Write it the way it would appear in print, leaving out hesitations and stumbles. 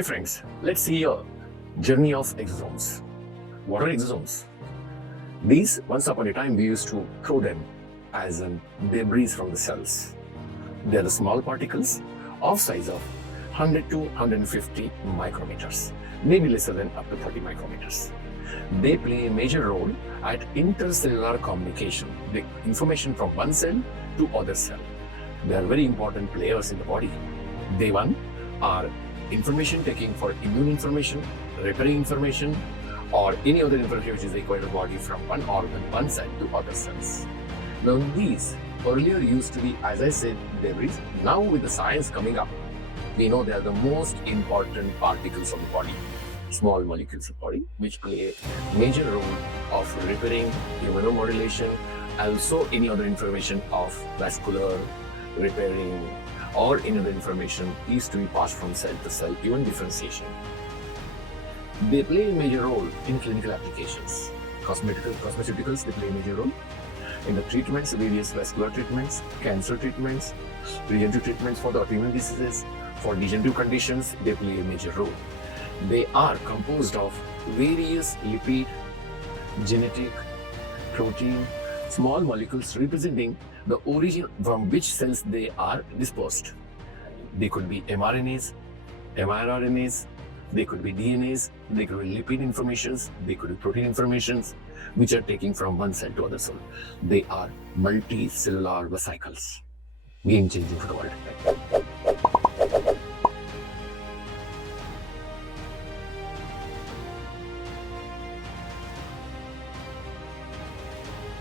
Hi friends, let's see a journey of exosomes. What are exosomes? These, once upon a time, we used to throw them as debris from the cells. They are the small particles of size of 100 to 150 micrometers, maybe lesser than up to 30 micrometers. They play a major role at intercellular communication, the information from one cell to other cell. They are very important players in the body. They are information taking for immune information, repairing information, or any other information which is required in the body from one organ, one cell to other cells. Now these earlier used to be, as I said, debris. Now with the science coming up, we know they are the most important particles of the body, small molecules of the body, which play a major role of repairing, immunomodulation, also any other information of vascular, repairing, or any other information is to be passed from cell to cell, even differentiation. They play a major role in clinical applications. Cosmeceuticals, they play a major role in the treatments, various vascular treatments, cancer treatments, regenerative treatments for the autoimmune diseases, for degenerative conditions, they play a major role. They are composed of various lipid, genetic, protein, small molecules representing the origin from which cells they are dispersed. They could be mRNAs, mRNAs, they could be DNAs, they could be lipid informations, they could be protein informations, which are taken from one cell to other cell. They are multicellular vesicles. Game changing for the world.